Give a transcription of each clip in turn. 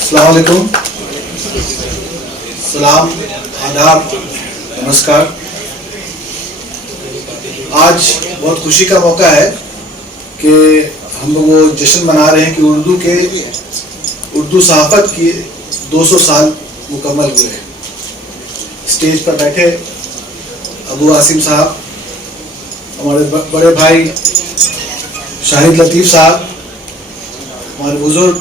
अस्सलाम वालेकुम, सलाम, आदाब, नमस्कार। आज बहुत खुशी का मौका है कि हम लोग वो जश्न मना रहे हैं कि उर्दू सहाफ़त की 200 साल मुकम्मल हुए हैं। स्टेज पर बैठे अबू आसिम साहब, हमारे बड़े भाई शाहिद लतीफ़ साहब, हमारे बुजुर्ग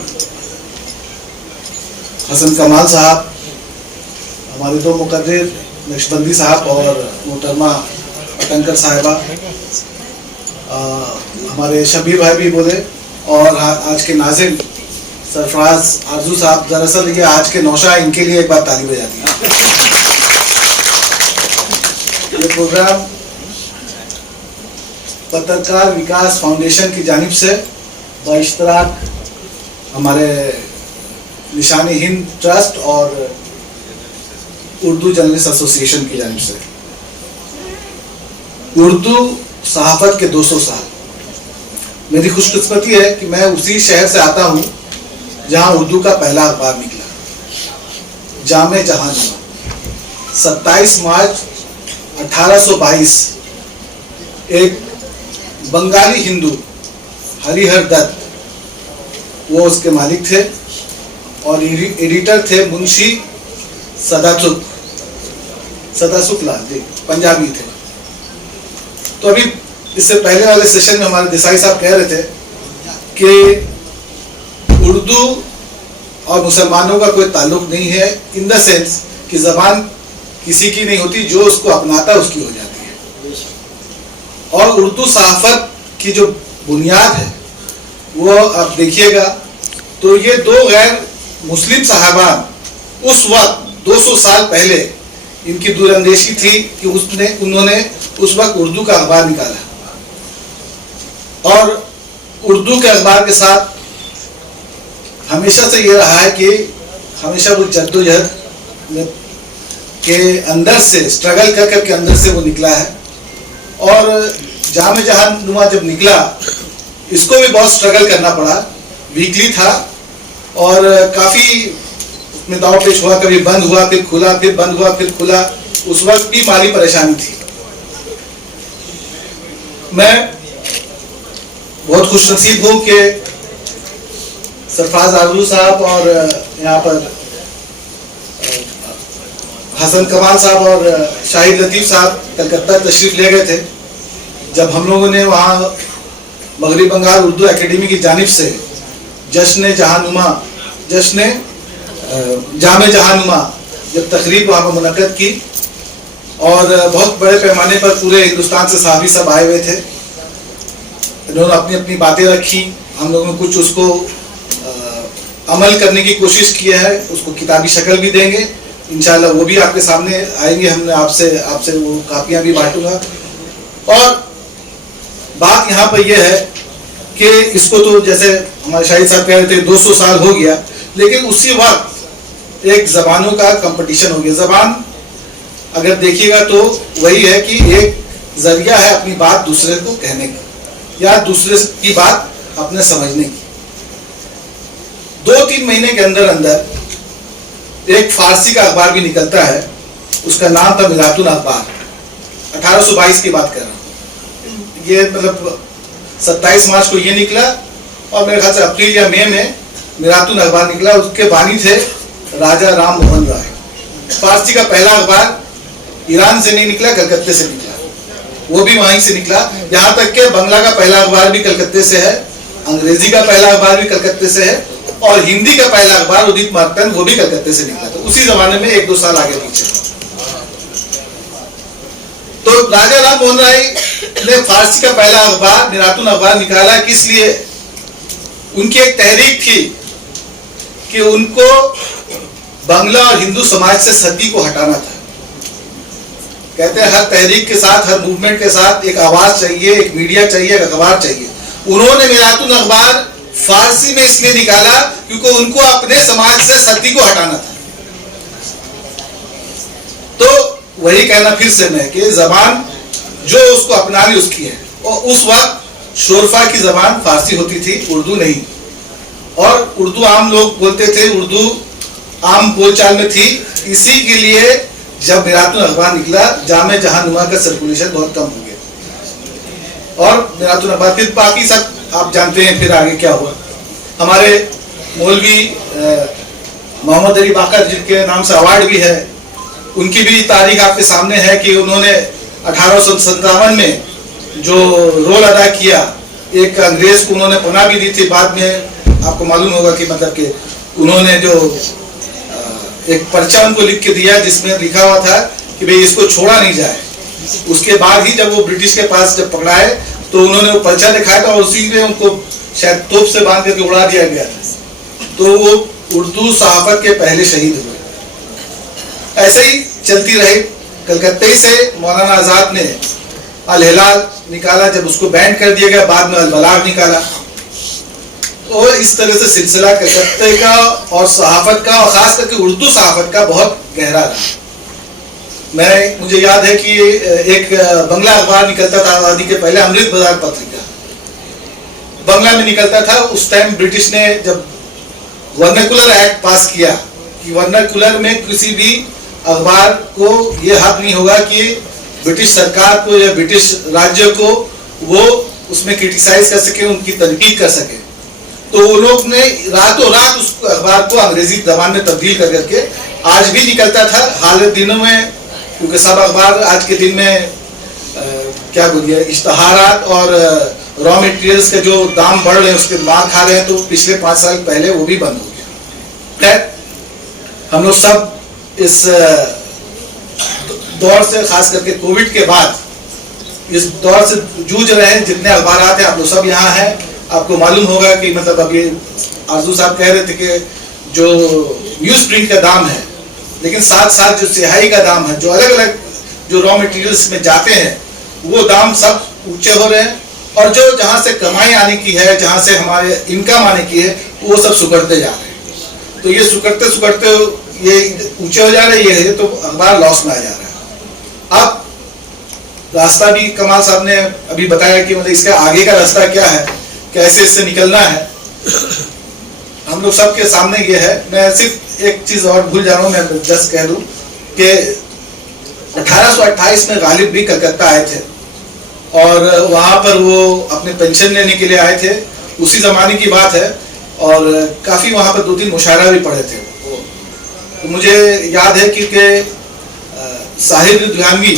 हसन कमाल साहब, हमारे दो मुकद्दर नक्शबंदी साहब और मोहतरमा पटंकर साहिबा, हमारे शबीर भाई भी बोले, और आज के नाज़िम सरफराज आरजू साहब। दरअसल ये आज के नौशा, इनके लिए एक बार ताली बजाती है। ये प्रोग्राम पत्रकार विकास फाउंडेशन की जानिब से बाइश्तराक हमारे निशानी हिंद ट्रस्ट और उर्दू जर्नलिस्ट एसोसिएशन की जानिब से उर्दू सहाफ़त के 200 साल। मेरी खुशकिस्मती है कि मैं उसी शहर से आता हूँ जहाँ उर्दू का पहला अखबार निकला, जामे जहांनुमा। 27 मार्च 1822 एक बंगाली हिंदू हरिहर दत्त, वो उसके मालिक थे, और एडिटर थे मुंशी सदासुख लाल जी, पंजाबी थे। तो अभी इससे पहले वाले सेशन में हमारे देसाई साहब कह रहे थे कि उर्दू और मुसलमानों का कोई ताल्लुक नहीं है, इन द सेंस कि ज़बान किसी की नहीं होती, जो उसको अपनाता है उसकी हो जाती है। और उर्दू सहाफ़त की जो बुनियाद है वो आप देखिएगा तो ये दो गैर मुस्लिम साहबान उस वक्त 200 साल पहले इनकी दूरअंदेशी थी कि उन्होंने उस वक्त उर्दू का अखबार निकाला, और उर्दू के अखबार के साथ हमेशा से ये रहा है कि हमेशा वो जद्दोजहद के अंदर से, स्ट्रगल कर करके अंदर से वो निकला है। और जामे जहांनुमा जब निकला, इसको भी बहुत स्ट्रगल करना पड़ा। वीकली था और काफ़ी उसमें दाव पेश हुआ, कभी बंद हुआ फिर खुला, फिर बंद हुआ फिर खुला। उस वक्त भी माली परेशानी थी। मैं बहुत खुशनसीब हूँ कि सरफराज आरजू साहब और यहाँ पर हसन कमाल साहब और शाहिद लतीफ़ साहब कलकत्ता तशरीफ़ ले गए थे। जब हम लोगों ने वहाँ मगरबी बंगाल उर्दू एकेडमी की जानिब से जश्न जामे जहांनुमा जब तकरीब वहाँ पर मुनक़्क़द की, और बहुत बड़े पैमाने पर पूरे हिंदुस्तान से सहाफ़ी सब आए हुए थे। इन्होंने अपनी अपनी बातें रखी, हम लोगों ने कुछ उसको अमल करने की कोशिश की है, उसको किताबी शक्ल भी देंगे इंशाल्लाह, वो भी आपके सामने आएंगे। हमने आपसे वो कापियाँ भी बांटूंगा। और बात यहाँ पर यह है कि इसको तो जैसे हमारे शाहिद साहब कह रहे थे 200 साल हो गया, लेकिन उसी वक्त एक ज़बानों का कंपटीशन हो गया। ज़बान अगर देखिएगा तो वही है कि एक जरिया है अपनी बात दूसरे को कहने की, या दूसरे की बात अपने समझने की। 2-3 महीने के अंदर अंदर एक फारसी का अखबार भी निकलता है, उसका नाम था मिलातुन अखबार। 1822 की बात कर रहा हूँ। ये मतलब 27 मार्च को ये निकला, और मेरे ख्याल से अप्रैल या मई में मिलातुन अखबार निकला। उसके बानी थे राजा राम मोहन राय। फारसी का पहला अखबार ईरान से नहीं निकला, कलकत्ते से निकला, वो भी वहीं से निकला। यहाँ तक के बंगला का पहला अखबार भी कलकत्ते से है, अंग्रेजी का पहला अखबार भी कलकत्ते से है, और हिंदी का पहला अखबार उदित मार्तन, वो भी कलकत्ते से निकला। तो उसी जमाने में 1-2 साल आगे पीछे। तो राजा राम मोहन राय ने फारसी का पहला अखबार मिलातुन अखबार निकाला। किस लिए? उनकी एक तहरीक थी कि उनको बांग्ला और हिंदू समाज से सती को हटाना था। कहते हैं हर तहरीक के साथ, हर मूवमेंट के साथ एक आवाज चाहिए, एक मीडिया चाहिए, एक अखबार चाहिए। उन्होंने मिलातुन अखबार फारसी में इसलिए निकाला क्योंकि उनको अपने समाज से सती को हटाना था। तो वही कहना फिर से मैं कि जबान जो उसको अपनानी उसकी है। और उस वक्त शोरफा की जबान फारसी होती थी, उर्दू नहीं। और उर्दू आम लोग बोलते थे, उर्दू आम बोलचाल में थी। इसी के लिए जब मिरातुल अखबार निकला, जामे जहानुमा का सर्कुलेशन बहुत कम हो गया और मिरातुल अखबार, फिर बाकी सब आप जानते हैं फिर आगे क्या हुआ। हमारे मौलवी मोहम्मद अली बाकर, जिनके नाम से अवार्ड भी है, उनकी भी तारीख आपके सामने है कि उन्होंने 1857 में जो रोल अदा किया, एक अंग्रेज को उन्होंने पनाह भी दी थी। बाद में आपको मालूम होगा कि मतलब कि उन्होंने जो एक पर्चा उनको लिख के दिया जिसमें लिखा हुआ था कि भाई इसको छोड़ा नहीं जाए। उसके बाद ही जब वो ब्रिटिश के पास जब पकड़ाए तो उन्होंने वो पर्चा दिखाया था और उसी में उनको शायद तोप से बांध करके उड़ा दिया गया था। तो वो उर्दू सहाफत के पहले शहीद हुए। ऐसे ही चलती रही। कलकत्ते से मौलाना आजाद ने अल हिलाल निकाला, जब उसको बैन कर दिया गया, बाद में अल बलाग निकाला। और इस तरह से सिलसिला कलकत्ते का और सहाफत का और खास करके उर्दू सहाफत का बहुत गहरा रहा। मुझे याद है कि एक बंगला अखबार निकलता था आज़ादी के पहले, अमृत बाजार पत्रिका, बंगला में निकलता था। उस टाइम ब्रिटिश ने जब वर्नाकुलर एक्ट पास किया कि वर्नाकुलर में किसी भी अखबार को ये हक नहीं होगा कि ब्रिटिश सरकार को या ब्रिटिश राज्य को वो उसमें क्रिटिसाइज कर सके, उनकी तनकीद कर सके। तो वो लोग ने रातों रात उस अखबार को अंग्रेजी जबान में तब्दील कर करके आज भी निकलता था। हाल दिनों में, क्योंकि सब अखबार आज के दिन में क्या बोलिए, इश्तहारात और रॉ मटेरियल्स के जो दाम बढ़ रहे हैं उसके मार खा रहे हैं, तो पिछले 5 साल पहले वो भी बंद हो गया। हम लोग सब इस दौर से, खास करके कोविड के बाद इस दौर से जूझ रहे हैं। जितने अखबार हैं आप लोग सब यहाँ हैं। आपको मालूम होगा कि मतलब अभी आरजू साहब कह रहे थे कि जो न्यूज प्रिंट का दाम है, लेकिन साथ साथ जो सिहाई का दाम है, जो अलग अलग जो रॉ मटेरियल्स में जाते हैं, वो दाम सब ऊंचे हो रहे हैं। और जो जहाँ से कमाई आने की है, जहाँ से हमारे इनकम आने की है, वो सब सुकड़ते जा रहे हैं। तो ये सुकड़ते सुकड़ते ये ऊंचे हो जा रहे हैं, ये तो अखबार लॉस में आ जा रहा है। अब रास्ता भी कमाल साहब ने अभी बताया कि मतलब इसका आगे का रास्ता क्या है, कैसे इससे निकलना है, हम लोग सबके सामने ये है। मैं सिर्फ एक चीज और भूल जा रहा हूँ, मैं जस्ट कह दूं कि 1828 में गालिब भी कलकत्ता आए थे और वहां पर वो अपने पेंशन लेने के लिए आए थे। उसी जमाने की बात है और काफी वहां पर 2-3 मुशायरा भी पढ़े थे। तो मुझे याद है कि साहिब लुधियानवी,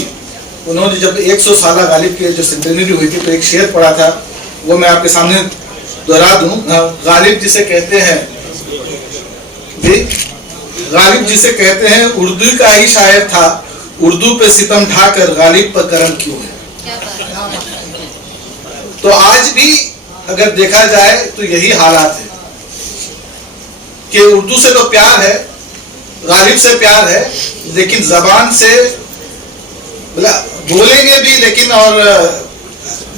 उन्होंने जब 100 साल गालिब की जो सेंटेनरी हुई थी तो एक शेर पढ़ा था, वो मैं आपके सामने दोहरा दूं। गालिब जिसे कहते हैं, गालिब जिसे कहते हैं उर्दू का ही शायर था, उर्दू पे सितम ढाकर गालिब पर करम क्यों है। तो आज भी अगर देखा जाए तो यही हालात है कि उर्दू से तो प्यार है, गालिब से प्यार है, लेकिन जबान से बोलेंगे भी लेकिन और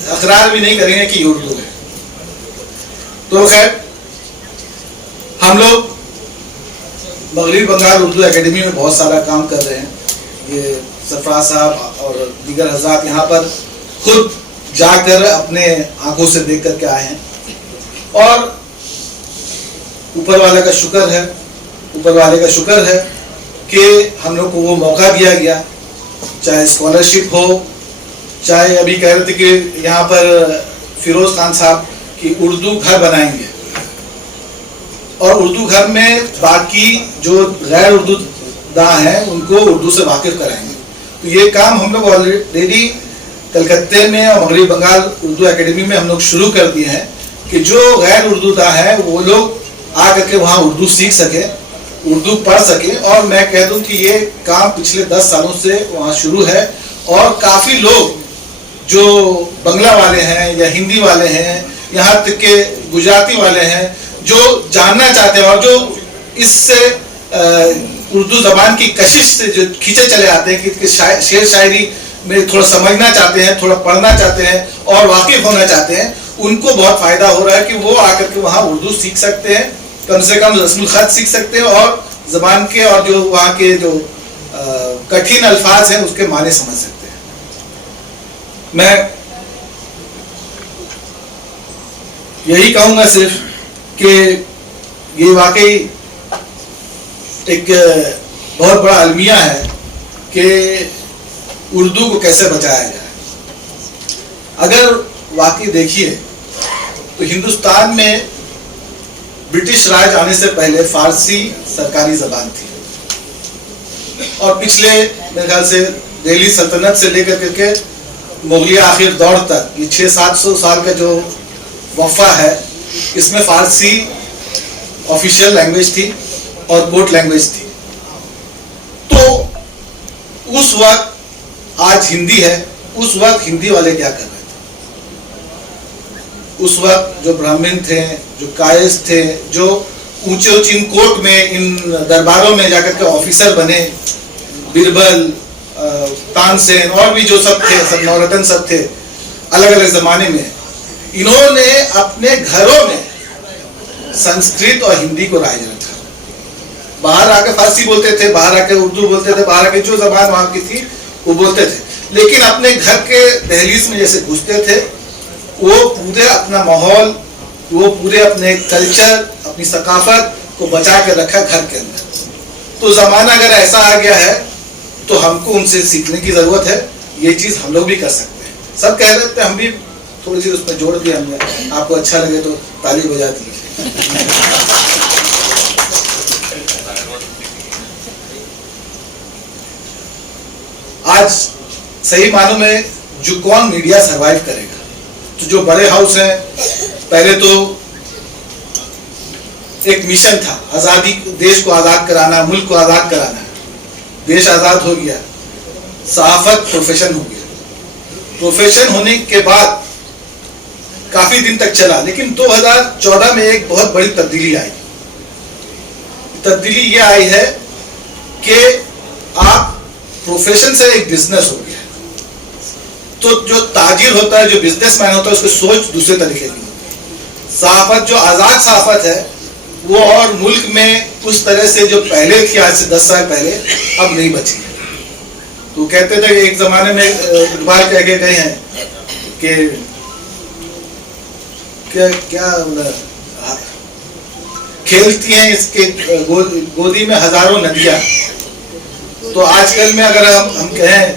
अकरार भी नहीं करेंगे कि उर्दू है। तो खैर, हम लोग मगरबी बंगाल उर्दू एकेडमी में बहुत सारा काम कर रहे हैं। ये सरफराज साहब और दीगर हज़रात यहाँ पर खुद जाकर अपने आंखों से देख करके आए हैं और ऊपर वाले का शुक्र है, ऊपर वाले का शुक्र है कि हम लोग को वो मौका दिया गया, चाहे स्कॉलरशिप हो, चाहे अभी कह रहे थे कि यहाँ पर फिरोज खान साहब की उर्दू घर बनाएंगे और उर्दू घर में बाकी जो गैर उर्दू दा हैं उनको उर्दू से वाकिफ कराएंगे। तो ये काम हम लोग ऑलरेडी कलकत्ते में और मगरबी बंगाल उर्दू एकेडमी में हम लोग शुरू कर दिए हैं कि जो गैर उर्दू दा है वो लोग आ करके वहाँ उर्दू सीख सके, उर्दू पढ़ सके। और मैं कह दूं कि ये काम पिछले 10 सालों से वहाँ शुरू है और काफ़ी लोग जो बंगला वाले हैं या हिंदी वाले हैं, यहाँ तक के गुजराती वाले हैं, जो जानना चाहते हैं और जो इससे उर्दू ज़बान की कशिश से जो खींचे चले आते हैं कि शेर शायरी में थोड़ा समझना चाहते हैं, थोड़ा पढ़ना चाहते हैं और वाकिफ होना चाहते हैं, उनको बहुत फ़ायदा हो रहा है कि वो आकर के वहाँ उर्दू सीख सकते हैं, कम से कम रस्मुल ख़त सीख सकते हैं और ज़बान के और जो वहाँ के जो कठिन अल्फाज हैं उसके माने समझ सकते हैं। मैं यही कहूँगा सिर्फ कि ये वाकई एक बहुत बड़ा अलमिया है कि उर्दू को कैसे बचाया जाए। अगर वाकई देखिए तो हिंदुस्तान में ब्रिटिश राज आने से पहले फारसी सरकारी जबान थी और पिछले मेरे ख्याल से दिल्ली सल्तनत से लेकर करके मुगलिया आखिर दौर तक ये 600-700 साल का जो वफ़ा है, इसमें फारसी ऑफिशियल लैंग्वेज थी और कोर्ट लैंग्वेज थी। तो उस वक्त आज हिंदी है, उस वक्त हिंदी वाले क्या कर रहे थे? उस वक्त जो ब्राह्मण थे, जो कायस्थ थे, जो ऊंचे ऊंचे इन कोर्ट में, इन दरबारों में जाकर के ऑफिसर बने, बीरबल, तानसेन और भी जो सब थे, सब नवरत्न सब थे अलग अलग जमाने में, इन्होंने अपने घरों में संस्कृत और हिंदी को राज रखा। बाहर आके फारसी बोलते थे, बाहर आके उर्दू बोलते थे, बाहर आके जो जबान वहां की थी वो बोलते थे, लेकिन अपने घर के दहलीज में जैसे घुसते थे वो पूरे अपना माहौल, वो पूरे अपने कल्चर, अपनी सकाफत को बचा के रखा घर के अंदर। तो जमाना अगर ऐसा आ गया है तो हमको उनसे सीखने की जरूरत है। ये चीज हम लोग भी कर सकते हैं। सब कह रहे थे, हम भी थोड़ी सी उसमें जोड़ दिया हमने। आपको अच्छा लगे तो ताली बजा दी। आज सही मानों में जो कौन मीडिया सरवाइव करेगा, तो जो बड़े हाउस हैं, पहले तो एक मिशन था आजादी, देश को आजाद कराना, मुल्क को आजाद कराना। देश आजाद हो गया, सहाफत प्रोफेशन हो गया। प्रोफेशन होने के बाद काफी दिन तक चला, लेकिन 2014 में एक बहुत बड़ी तब्दीली आई। तब्दीली ये आई है कि आप प्रोफेशन से एक बिजनेस हो गया। तो जो ताजिर होता है, जो बिजनेसमैन होता है, उसकी सोच दूसरे तरीके की होती है। सहाफत, जो आजाद सहाफत है, वो और मुल्क में उस तरह से जो पहले थी, आज से 10 साल पहले, अब नहीं बची। तो कहते थे कि एक जमाने में इकबाल कह के गए हैं कि क्या खेलती हैं इसके गोदी में हजारों नदियां। तो आजकल में अगर हम कहें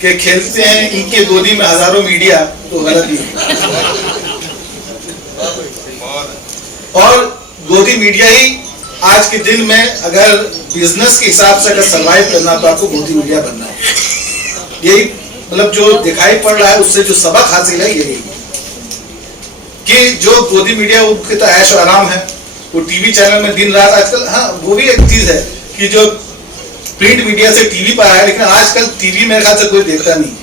कि खेलते हैं इनके गोदी में हजारों मीडिया, तो गलत ही है। और गोदी मीडिया ही आज के दिन में अगर बिजनेस के हिसाब से अगर सर्वाइव करना, तो आपको गोदी मीडिया बनना है। यही मतलब जो दिखाई पड़ रहा है, उससे जो सबक हासिल है यही कि जो गोदी मीडिया वो तो ऐश और आराम है, वो टीवी चैनल में दिन रात आजकल। हाँ, वो भी एक चीज है कि जो प्रिंट मीडिया से टीवी पर आया, लेकिन आजकल टीवी मेरे ख्याल से कोई देखता नहीं है।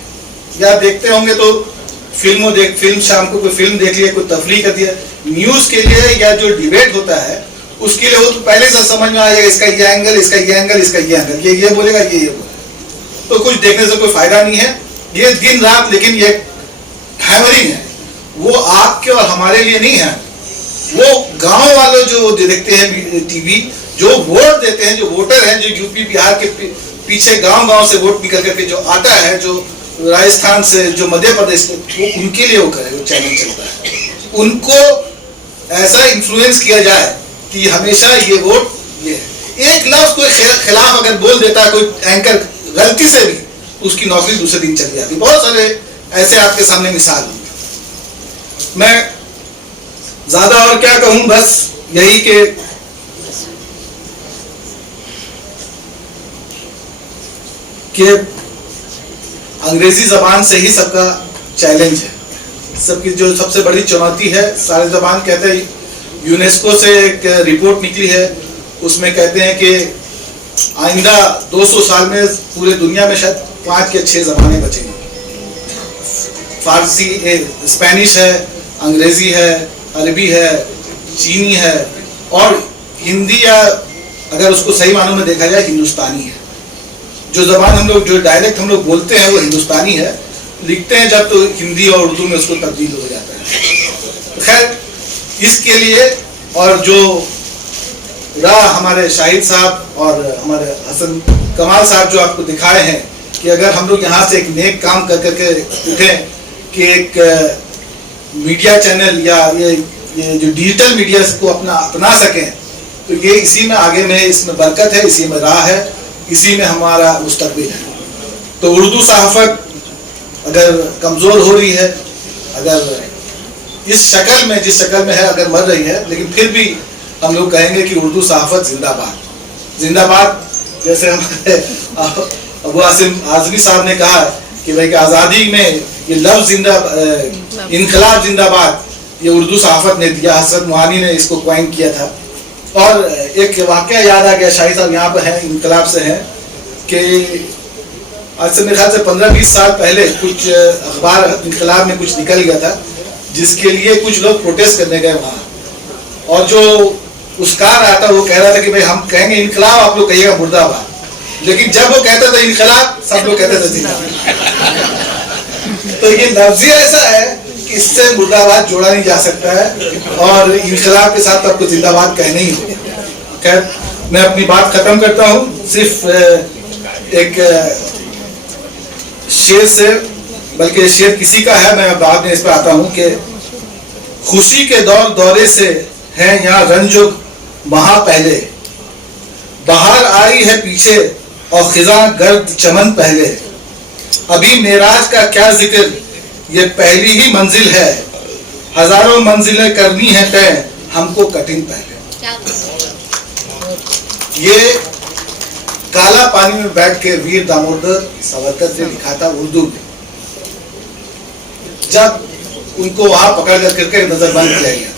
या देखते होंगे तो फिल्म शाम को कोई फिल्म देख लिया, कोई तफरीह कर दिया। न्यूज के लिए या जो डिबेट होता है उसके लिए वो तो पहले से समझ में आ जाएगा, इसका ये एंगल, इसका ये एंगल, इसका ये एंगल, ये बोलेगा, ये बोलेगा। तो कुछ देखने से कोई फायदा नहीं है। ये दिन रात, लेकिन ये हैमरिंग है, वो आपके और हमारे लिए नहीं है। वो गांव वालों जो देखते हैं टीवी, जो वोट देते हैं, जो वोटर हैं, जो यूपी बिहार के पीछे गांव से वोट निकल करके जो आता है, जो राजस्थान से, जो मध्य प्रदेश से, वो उनके लिए वो चैनल चलता है। उनको ऐसा इन्फ्लुएंस किया जाए कि हमेशा ये वोट ये है। एक लफ्ज कोई खिलाफ अगर बोल देता है कोई एंकर गलती से भी, उसकी नौकरी दूसरे दिन चली जाती। बहुत सारे ऐसे आपके सामने मिसाल होंगे। मैं ज्यादा और क्या कहूं, बस यही कि अंग्रेजी जबान से ही सबका चैलेंज है, सबकी जो सबसे बड़ी चुनौती है। सारे जबान कहते हैं, यूनेस्को से एक रिपोर्ट निकली है, उसमें कहते हैं कि आइंदा 200 साल में पूरे दुनिया में शायद 5 या 6 जबानें बचेंगी। फारसी, स्पेनिश है, अंग्रेजी है, अरबी है, चीनी है, और हिंदी, या अगर उसको सही मानों में देखा जाए हिंदुस्तानी है। जो जबान हम लोग, जो डायलेक्ट हम लोग बोलते हैं, वो हिंदुस्तानी है। लिखते हैं जब तो हिंदी और उर्दू में उसको तब्दील हो जाता है। खैर, इसके लिए और जो राह हमारे शाहिद साहब और हमारे हसन कमाल साहब जो आपको दिखाए हैं कि अगर हम लोग यहाँ से एक नेक काम कर करके उठें कि एक मीडिया चैनल या ये जो डिजिटल मीडिया को अपना सकें, तो ये इसी में आगे में इसमें बरकत है, इसी में राह है, इसी में हमारा मुस्तकबिल है। तो उर्दू सहाफ़त अगर कमज़ोर हो रही है, अगर इस शक्ल में, जिस शक्ल में है, अगर मर रही है, लेकिन फिर भी हम लोग कहेंगे कि उर्दू सहाफ़त जिंदाबाद, जिंदाबाद। जैसे हमारे अबू आसिम आज़मी साहब ने कहा कि भाई कि आज़ादी में ये लफ्ज़ इनकलाब जिंदाबाद ये उर्दू सहाफ़त ने दिया, हज़रत मुहानी ने इसको क्वाइन किया था। और एक वाक़या याद आ गया, शाही साहब यहाँ पर हैं, इनकलाब से हैं, कि आज से मेरे ख्याल से 15-20 साल पहले कुछ अखबार इनकलाब में कुछ निकल गया था, जिसके लिए कुछ लोग प्रोटेस्ट करने गए वहाँ, और जो उसका रहा था वो कह रहा था कि भाई हम कहेंगे इनकलाब, आप लोग कहिएगा मुर्दाबाद। लेकिन जब वो कहता था इनकलाब, सब लोग कहते थे जिंदाबाद। तो ये लफ्ज़ ऐसा है कि इससे मुर्दाबाद जोड़ा नहीं जा सकता है, और इनकलाब के साथ आपको जिंदाबाद कहना ही होगा। खैर, मैं अपनी बात खत्म करता हूँ सिर्फ एक शेर से, बल्कि शेर किसी का है, मैं बाद में इस पर आता हूँ कि खुशी के दौरे से है यहाँ रंजो महा पहले, बाहर आई है पीछे और खिजा गर्द चमन पहले, अभी मेराज का क्या जिक्र, ये पहली ही मंजिल है, हजारों मंजिलें करनी है तय, हमको कठिन पहले। ये काला पानी में बैठ के वीर दामोदर सावरकर ने लिखा था उर्दू में, जब उनको वहां पकड़ करके नजरबंद किया गया था।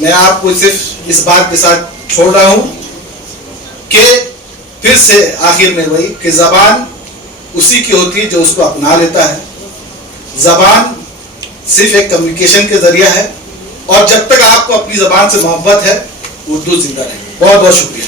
मैं आपको सिर्फ इस बात के साथ छोड़ रहा हूं कि फिर से आखिर में वही कि जबान उसी की होती है जो उसको अपना लेता है। जबान सिर्फ एक कम्युनिकेशन के जरिया है, और जब तक आपको अपनी जबान से मोहब्बत है, उर्दू जिंदा रहे। बहुत बहुत शुक्रिया।